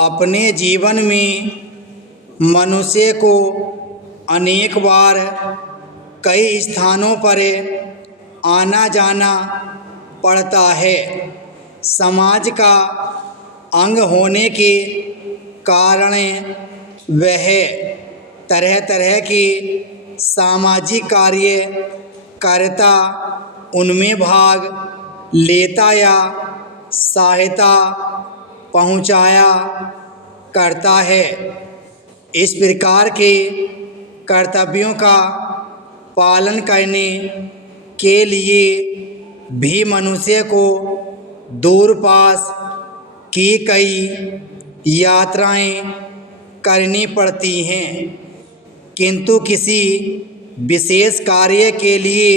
अपने जीवन में मनुष्य को अनेक बार कई स्थानों पर आना जाना पड़ता है। समाज का अंग होने के कारण वह तरह तरह के सामाजिक कार्य करता, उनमें भाग लेता या सहायता पहुंचाया करता है। इस प्रकार के कर्तव्यों का पालन करने के लिए भी मनुष्य को दूर पास की कई यात्राएं करनी पड़ती हैं, किंतु किसी विशेष कार्य के लिए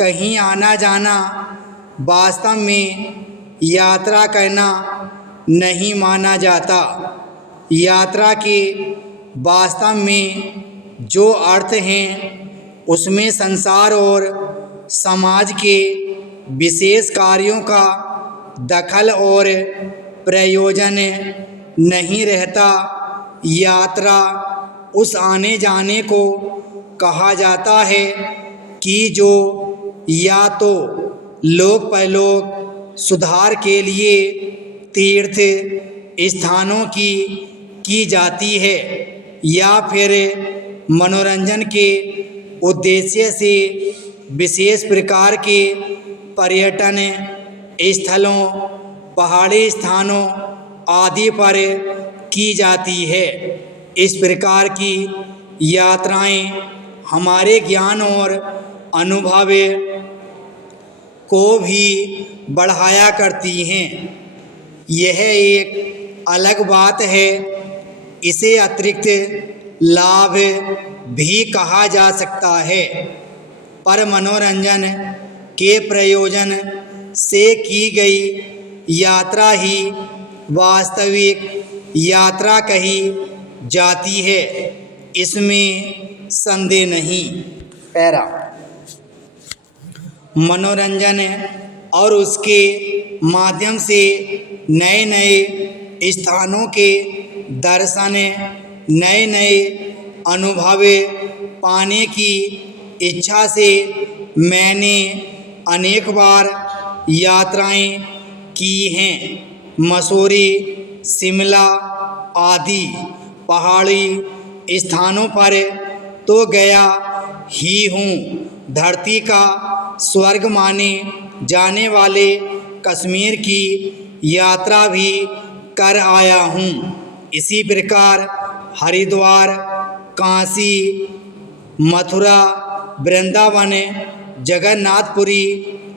कहीं आना जाना वास्तव में यात्रा करना नहीं माना जाता। यात्रा के वास्तव में जो अर्थ हैं, उसमें संसार और समाज के विशेष कार्यों का दखल और प्रयोजन नहीं रहता। यात्रा उस आने जाने को कहा जाता है कि जो या तो लोक परलोक सुधार के लिए तीर्थ स्थानों की जाती है या फिर मनोरंजन के उद्देश्य से विशेष प्रकार के पर्यटन स्थलों, पहाड़ी स्थानों आदि पर की जाती है। इस प्रकार की यात्राएं हमारे ज्ञान और अनुभव को भी बढ़ाया करती हैं। यह एक अलग बात है। इसे अतिरिक्त लाभ भी कहा जा सकता है, पर मनोरंजन के प्रयोजन से की गई यात्रा ही वास्तविक यात्रा कही जाती है, इसमें संदेह नहीं। पैरा मनोरंजन और उसके माध्यम से नए नए स्थानों के दर्शन, नए नए अनुभव पाने की इच्छा से मैंने अनेक बार यात्राएं की हैं। मसूरी, शिमला आदि पहाड़ी स्थानों पर तो गया ही हूँ। धरती का स्वर्ग माने जाने वाले कश्मीर की यात्रा भी कर आया हूँ। इसी प्रकार हरिद्वार, काशी, मथुरा, वृंदावन, जगन्नाथपुरी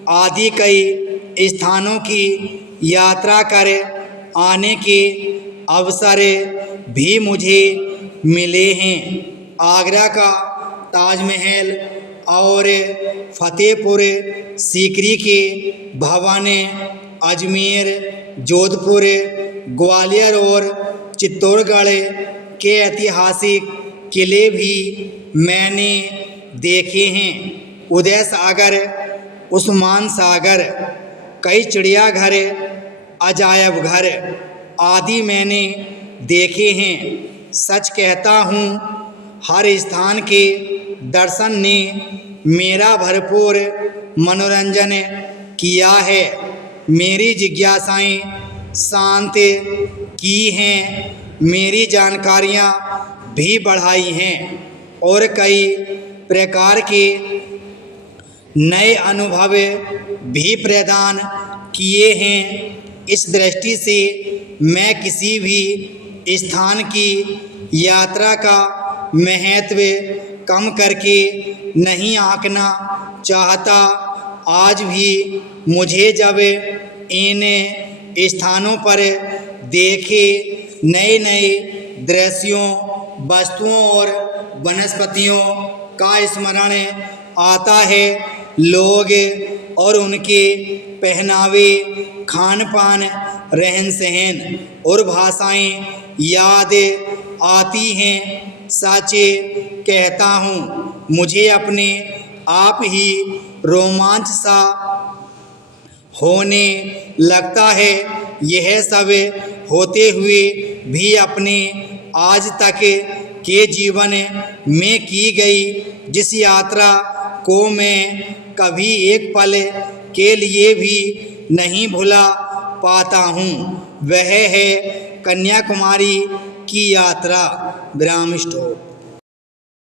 आदि कई स्थानों की यात्रा कर आने के अवसर भी मुझे मिले हैं। आगरा का ताजमहल और फतेहपुर सीकरी के भवन, अजमेर, जोधपुर, ग्वालियर और चित्तौड़गढ़ के ऐतिहासिक किले भी मैंने देखे हैं। उदय सागर, उस्मान सागर, कई चिड़ियाघर, अजायब घर आदि मैंने देखे हैं। सच कहता हूँ, हर स्थान के दर्शन ने मेरा भरपूर मनोरंजन किया है। मेरी जिज्ञासाएं शांत की हैं, मेरी जानकारियाँ भी बढ़ाई हैं और कई प्रकार के नए अनुभव भी प्रदान किए हैं। इस दृष्टि से मैं किसी भी स्थान की यात्रा का महत्व कम करके नहीं आंकना चाहता। आज भी मुझे जब इन स्थानों पर देखे नए नए दृश्यों, वस्तुओं और वनस्पतियों का स्मरण आता है। लोग और उनके पहनावे, खान पान, रहन सहन और भाषाएं याद आती हैं। सच कहता हूँ, मुझे अपने आप ही रोमांच सा होने लगता है। यह सब होते हुए भी अपने आज तक के जीवन में की गई जिस यात्रा को मैं कभी एक पल के लिए भी नहीं भुला पाता हूँ वह है कन्याकुमारी की यात्रा। विराम स्टॉप।